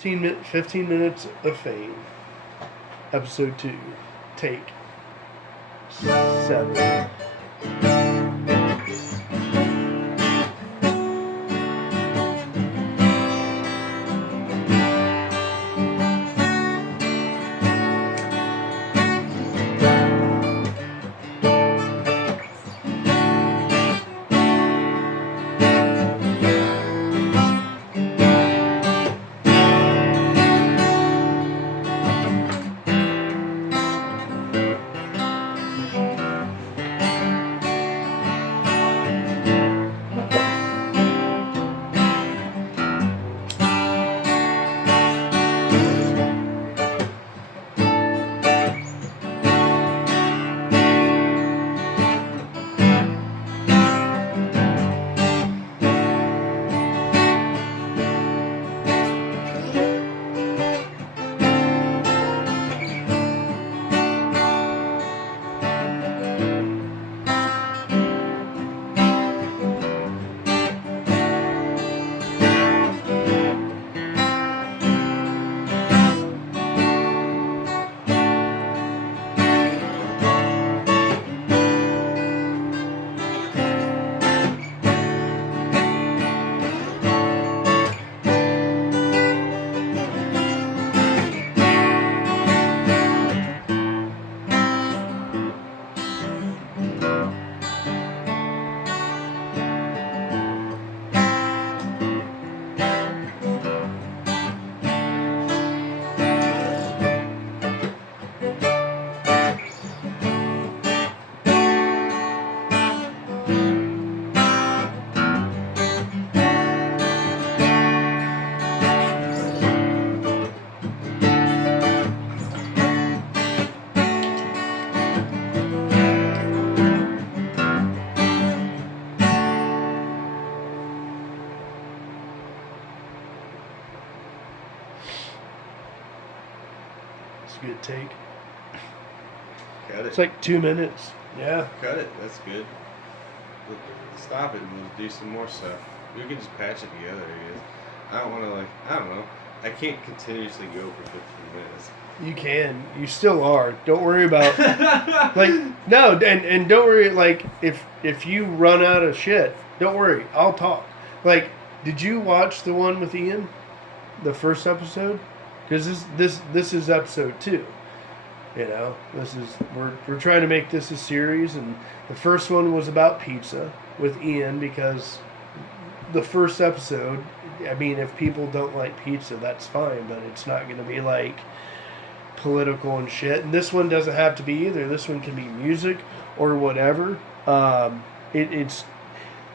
15 minutes of Feign. Episode 2. Take 7. Good take. Cut it. It's like 2 minutes. Yeah. Cut it. That's good. Stop it and we'll do some more stuff. We can just patch it together, I guess. I don't want to, I don't know. I can't continuously go for 15 minutes. You can. You still are. Don't worry about, no, and don't worry, if you run out of shit, don't worry. I'll talk. Did you watch the one with Ian? The first episode? Because this is episode 2, we're trying to make this a series, and the first one was about pizza with Ian because the first episode, I mean, if people don't like pizza, that's fine, but it's not going to be political and shit. And this one doesn't have to be either. This one can be music or whatever.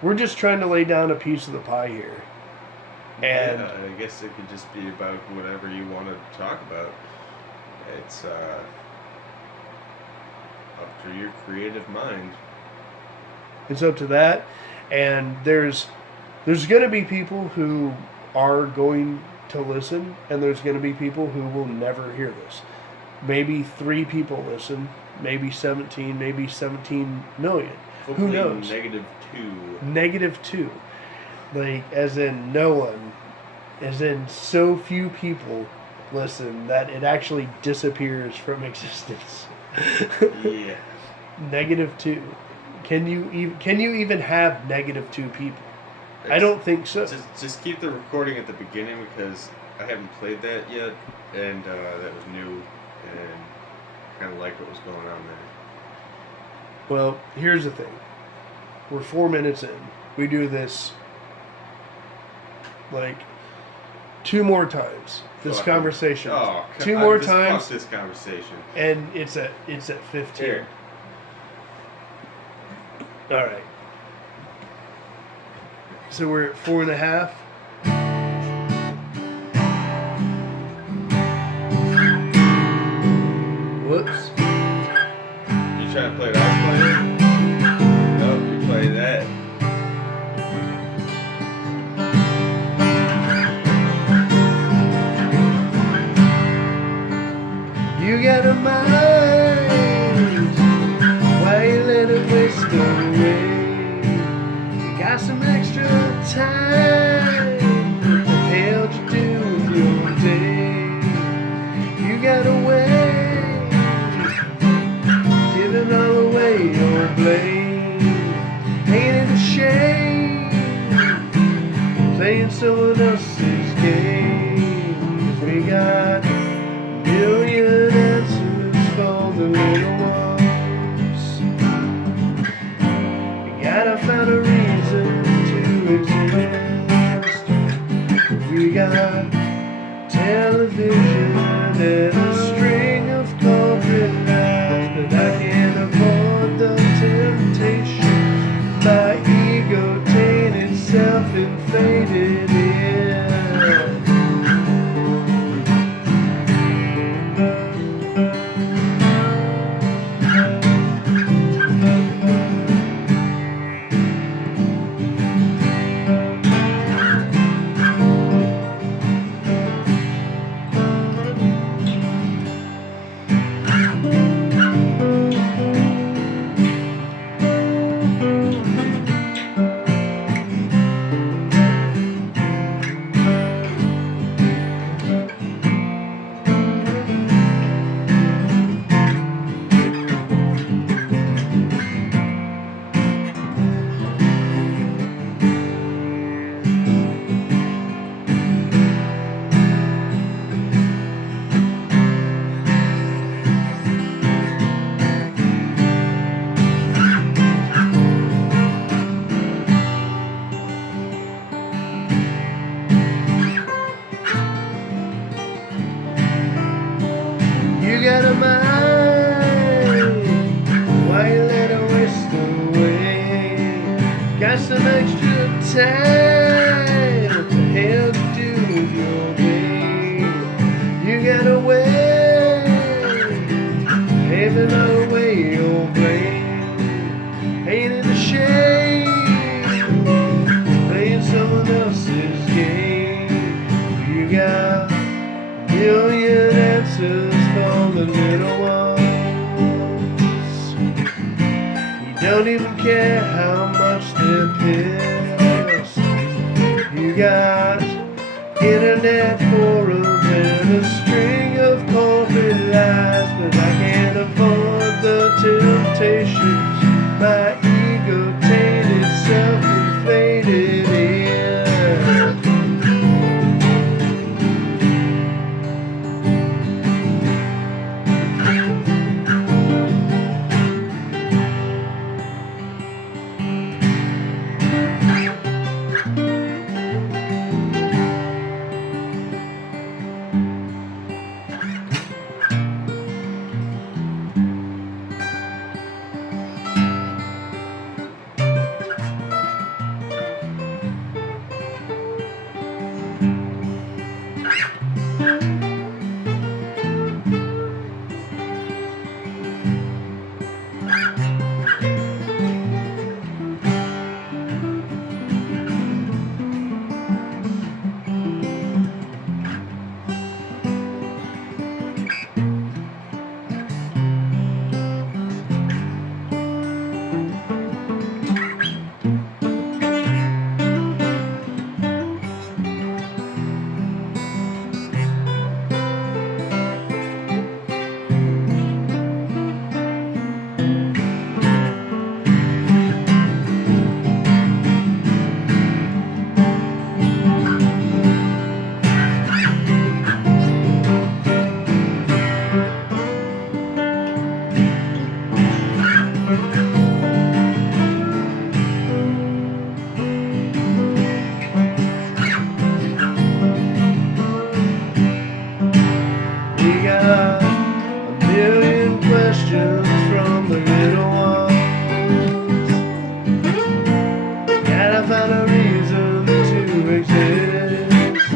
We're just trying to lay down a piece of the pie here. And yeah, I guess it could just be about whatever you want to talk about. It's up to your creative mind. It's up to that. And there's going to be people who are going to listen, and there's going to be people who will never hear this. Maybe 3 people listen, maybe 17, maybe 17 million. Hopefully who knows? -2. -2. As in no one, as in so few people listen that it actually disappears from existence. Yeah. -2. Can you even have -2 people? I don't think so. Just keep the recording at the beginning because I haven't played that yet, and that was new, and kind of liked what was going on there. Well, here's the thing. We're 4 minutes in. We do this 2 more times. This conversation. Oh, 2 more times. Fuck this conversation. And it's at 15. Here. All right. So we're at 4.5. Whoops. You trying to play it off player? Nope, you play that. You got a mind, why you let it waste away? You got some extra time, what the hell did you do with your day? television and a string of corporate lies, but I can't avoid the temptation. My ego tainted self and faded in. You got a mind, why you let it waste away? Got some extra time, what the hell to do with your day? You got a way, paving our way, your brain. Ain't it a shame, playing someone else's game? You got a million answers for the little ones. You don't even care how much they're pissed. You got internet forums and a string of corporate lies, but I can't avoid the temptation. My ego tainted self inflated in. We got a million questions from the little ones. Gotta find a reason to exist.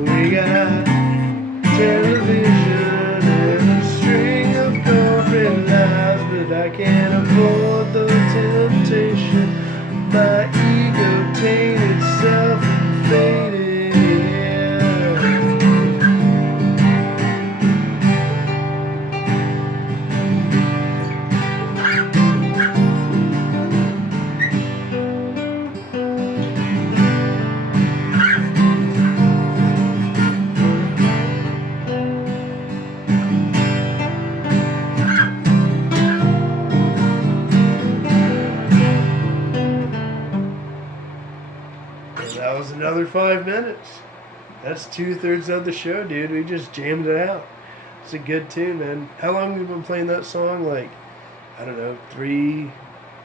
We got television and a string of corporate lies, but I can't avoid the temptation. My ego tainted self faded. That was another 5 minutes. That's 2/3 of the show, dude. We just jammed it out. It's a good tune, man. How long have we been playing that song? Like, I don't know, 3,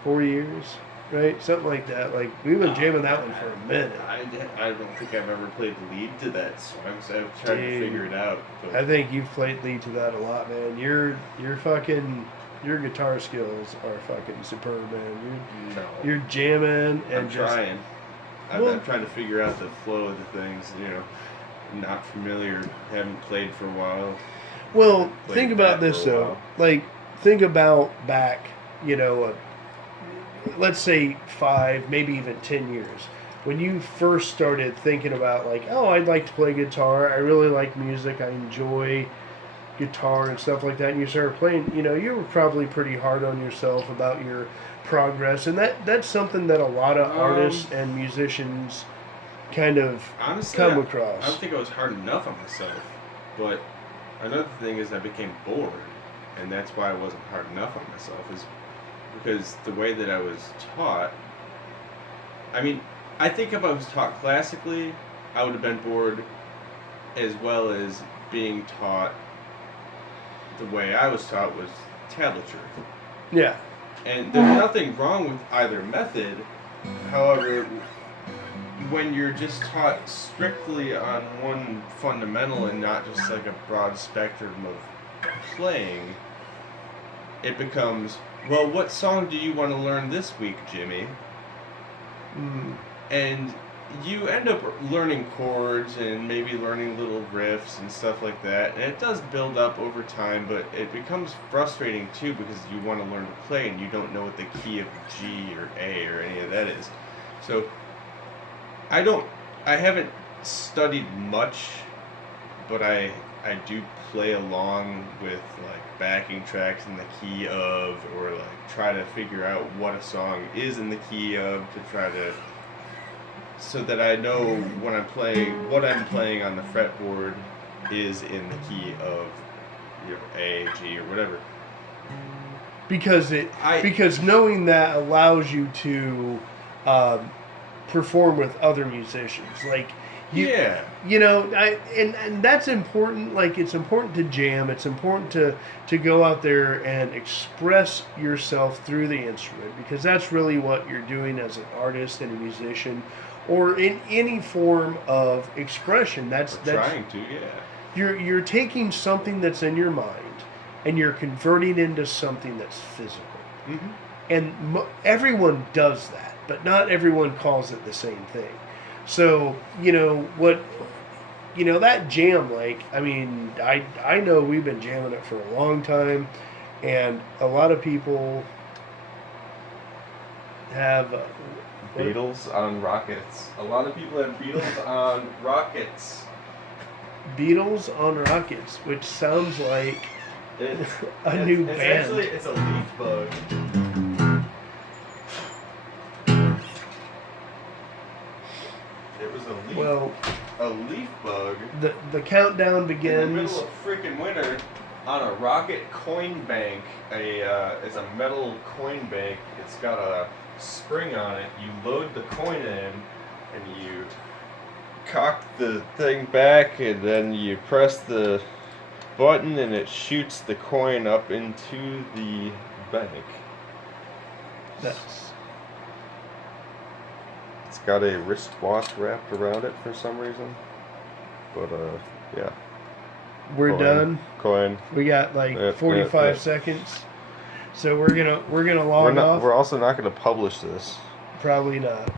4 years? right? Something like that. Like we've been jamming that one for a minute. I don't think I've ever played lead to that song, so I've tried to figure it out. But I think you've played lead to that a lot, man. Your guitar skills are fucking superb, man. You're jamming and I'm just trying. I'm trying to figure out the flow of the things. Not familiar, haven't played for a while. Well, think about this though. Like, think about back, let's say 5, maybe even 10 years. When you first started thinking about, like, oh, I'd like to play guitar, I really like music, I enjoy guitar and stuff like that, and you started playing, you were probably pretty hard on yourself about your progress. And that's something that a lot of artists and musicians kind of honestly come across. I don't think I was hard enough on myself. But another thing is I became bored, and that's why I wasn't hard enough on myself, is because the way that I was taught. I mean, I think if I was taught classically, I would have been bored, as well as being taught the way I was taught was tablature. Yeah. And there's nothing wrong with either method. However, when you're just taught strictly on one fundamental and not just like a broad spectrum of playing, it becomes, well, what song do you want to learn this week, Jimmy? And you end up learning chords and maybe learning little riffs and stuff like that, and it does build up over time, but it becomes frustrating too because you want to learn to play and you don't know what the key of G or A or any of that is. So I haven't studied much, but I do play along with like backing tracks in the key of, or like try to figure out what a song is in the key of to try to, so that I know when I'm playing, what I'm playing on the fretboard is in the key of A, G, or whatever. Because knowing that allows you to perform with other musicians, like and that's important. Like, it's important to jam. It's important to go out there and express yourself through the instrument, because that's really what you're doing as an artist and a musician, or in any form of expression. That's trying to, You're taking something that's in your mind and you're converting into something that's physical. Mm-hmm. And everyone does that, but not everyone calls it the same thing. So, that jam, like, I mean, I know we've been jamming it for a long time, and a lot of people have Beetles on rockets. A lot of people have Beetles on rockets. Beetles on rockets, which sounds like a new band. Actually, it's a leaf bug. It was a leaf bug. The countdown begins. In the middle of freaking winter, on a rocket coin bank. It's a metal coin bank. It's got a spring on it. You load the coin in, and you cock the thing back, and then you press the button, and it shoots the coin up into the bank. It's got a wristwatch wrapped around it for some reason. But yeah. We're done. Coin. We got like 45 seconds. So we're gonna log off. We're also not gonna publish this. Probably not.